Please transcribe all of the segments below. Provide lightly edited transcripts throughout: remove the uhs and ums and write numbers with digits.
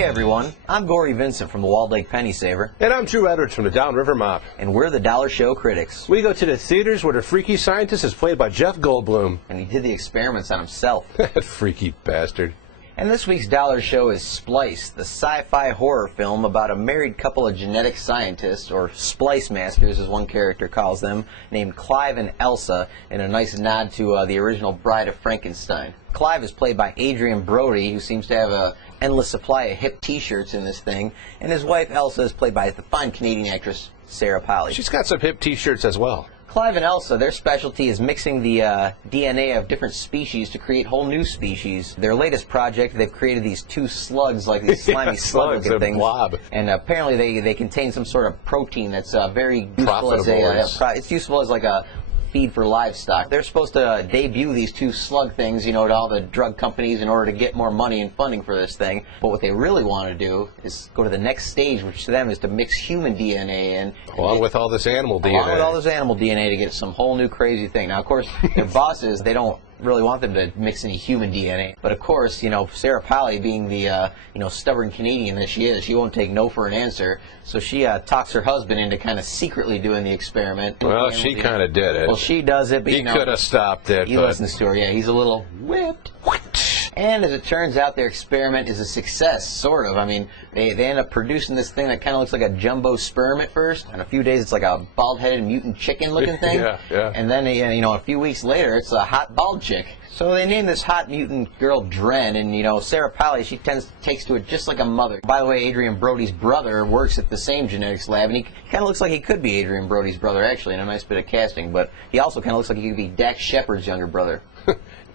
Hey everyone, I'm Gory Vincent from the Walled Lake Penny Saver. And I'm Drew Edwards from the Downriver Mop. And we're the Dollar Show Critics. We go to the theaters where the freaky scientist is played by Jeff Goldblum. And he did the experiments on himself. That freaky bastard. And this week's Dollar Show is Splice, the sci-fi horror film about a married couple of genetic scientists, or Splice Masters as one character calls them, named Clive and Elsa, in a nice nod to the original Bride of Frankenstein. Clive is played by Adrian Brody, who seems to have an endless supply of hip t-shirts in this thing, and his wife Elsa is played by the fine Canadian actress Sarah Polley. She's got some hip t-shirts as well. Clive and Elsa, their specialty is mixing the DNA of different species to create whole new species. Their latest project, they've created these two slugs, like these slimy slug-looking things. Blob. And apparently they contain some sort of protein that's very useful Profitable. it's useful as like a feed for livestock. They're supposed to debut these two slug things, you know, to all the drug companies in order to get more money and funding for this thing. But what they really want to do is go to the next stage, which to them is to mix human DNA in. Along with all this animal DNA. Along with all this animal DNA to get some whole new crazy thing. Now, of course, their bosses, they don't really want them to mix any human DNA. But of course, you know, Sarah Polley, being the stubborn Canadian that she is, she won't take no for an answer. So she talks her husband into kind of secretly doing the experiment. Well, she kind of did it. Well, she does it, but he could have stopped it. He listens to her. Yeah, he's a little whipped. And as it turns out, their experiment is a success, sort of. I mean, they end up producing this thing that kind of looks like a jumbo sperm at first. In a few days, it's like a bald-headed mutant chicken-looking thing. Yeah. And then, a few weeks later, it's a hot bald chick. So they named this hot mutant girl Dren, and, Sarah Polley, she takes to it just like a mother. By the way, Adrian Brody's brother works at the same genetics lab, and he kind of looks like he could be Adrian Brody's brother, actually, in a nice bit of casting. But he also kind of looks like he could be Dax Shepard's younger brother.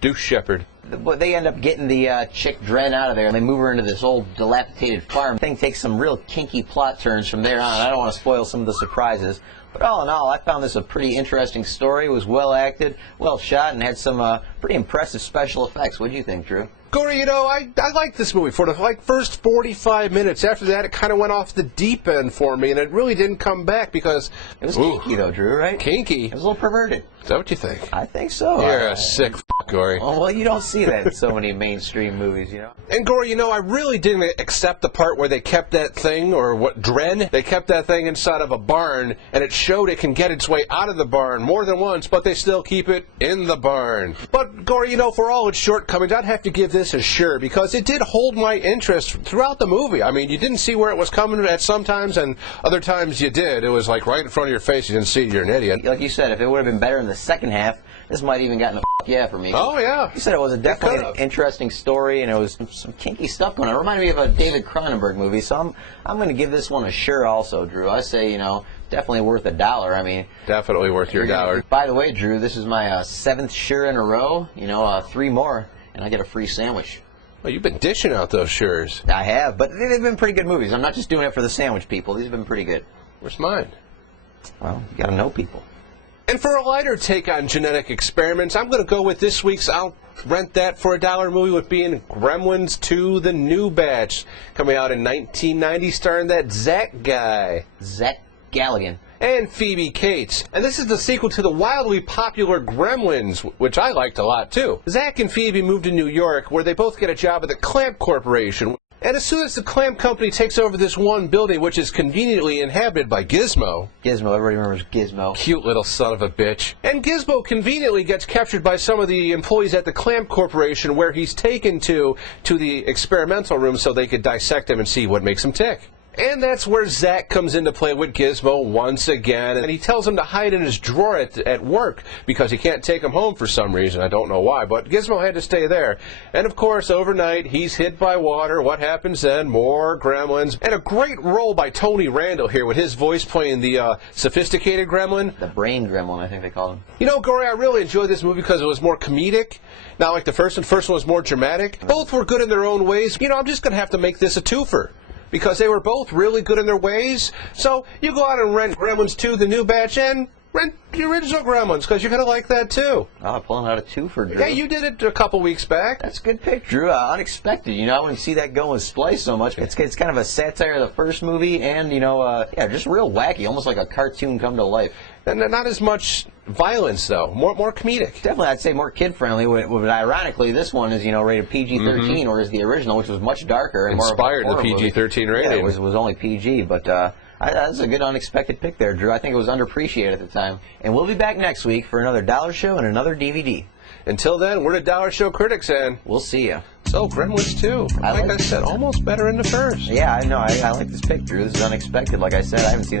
Deuce Shepard. But they end up getting the chick Dren out of there, and they move her into this old dilapidated farm. The thing takes some real kinky plot turns from there on. I don't want to spoil some of the surprises. But all in all, I found this a pretty interesting story. It was well acted, well shot, and had some pretty impressive special effects. What do you think, Drew? Gory, I liked this movie for the first 45 minutes. After that, it kind of went off the deep end for me, and it really didn't come back because... It was kinky, though, Drew, right? Kinky? It was a little perverted. Is that what you think? I think so. You're a sick Gory. Oh, well, you don't see that in so many mainstream movies, And Gory, I really didn't accept the part where they kept that thing, Dren, they kept that thing inside of a barn, and it showed it can get its way out of the barn more than once, but they still keep it in the barn. But, Gory, for all its shortcomings, I'd have to give this a sure, because it did hold my interest throughout the movie. I mean, you didn't see where it was coming at some times, and other times you did. It was like right in front of your face. You didn't see it. You're an idiot. Like you said, if it would have been better in the second half, this might have even gotten a yeah for me. Oh, yeah. You said it was definitely an interesting story, and it was some kinky stuff going on. It reminded me of a David Cronenberg movie, so I'm going to give this one a sure also, Drew. I say, definitely worth $1. I mean... Definitely worth your dollar. By the way, Drew, this is my 7th sure in a row. 3 more, and I get a free sandwich. Well, you've been dishing out those sures. I have, but they've been pretty good movies. I'm not just doing it for the sandwich people. These have been pretty good. Where's mine? Well, you got to know people. And for a lighter take on genetic experiments, I'm going to go with this week's I'll Rent That for $1 movie with being Gremlins 2, The New Batch, coming out in 1990, starring that Zach guy. Zach Galligan. And Phoebe Cates. And this is the sequel to the wildly popular Gremlins, which I liked a lot, too. Zach and Phoebe move to New York, where they both get a job at the Clamp Corporation. And as soon as the Clamp Company takes over this one building, which is conveniently inhabited by Gizmo. Gizmo, everybody remembers Gizmo. Cute little son of a bitch. And Gizmo conveniently gets captured by some of the employees at the Clamp Corporation, where he's taken to the experimental room so they could dissect him and see what makes him tick. And that's where Zach comes into play with Gizmo once again, and he tells him to hide in his drawer at work because he can't take him home for some reason. I don't know why, but Gizmo had to stay there. And of course, overnight, he's hit by water. What happens then? More gremlins. And a great role by Tony Randall here with his voice playing the sophisticated gremlin. The brain gremlin, I think they call him. Gory, I really enjoyed this movie because it was more comedic. Not like the first one. The first one was more dramatic. Both were good in their own ways. I'm just going to have to make this a twofer, because they were both really good in their ways. So you go out and rent Gremlins 2, The New Batch, and rent the original Gremlins, because you're going to like that, too. Oh, pulling out a twofer, Drew. Yeah, you did it a couple weeks back. That's a good pick, Drew. Unexpected. I wouldn't see that going with Splice so much. It's kind of a satire of the first movie, and, just real wacky, almost like a cartoon come to life. And not as much violence, though. More comedic. Definitely, I'd say more kid-friendly. But ironically, this one is rated PG-13, whereas the original, which was much darker and inspired more of a the PG-13 rating. Yeah, it was only PG, but that's a good unexpected pick there, Drew. I think it was underappreciated at the time. And we'll be back next week for another Dollar Show and another DVD. Until then, we're the Dollar Show critics, and we'll see you. So, Gremlins 2. Like I said, almost better in the first. Yeah, I know. I like this pick, Drew. This is unexpected. Like I said, I haven't seen this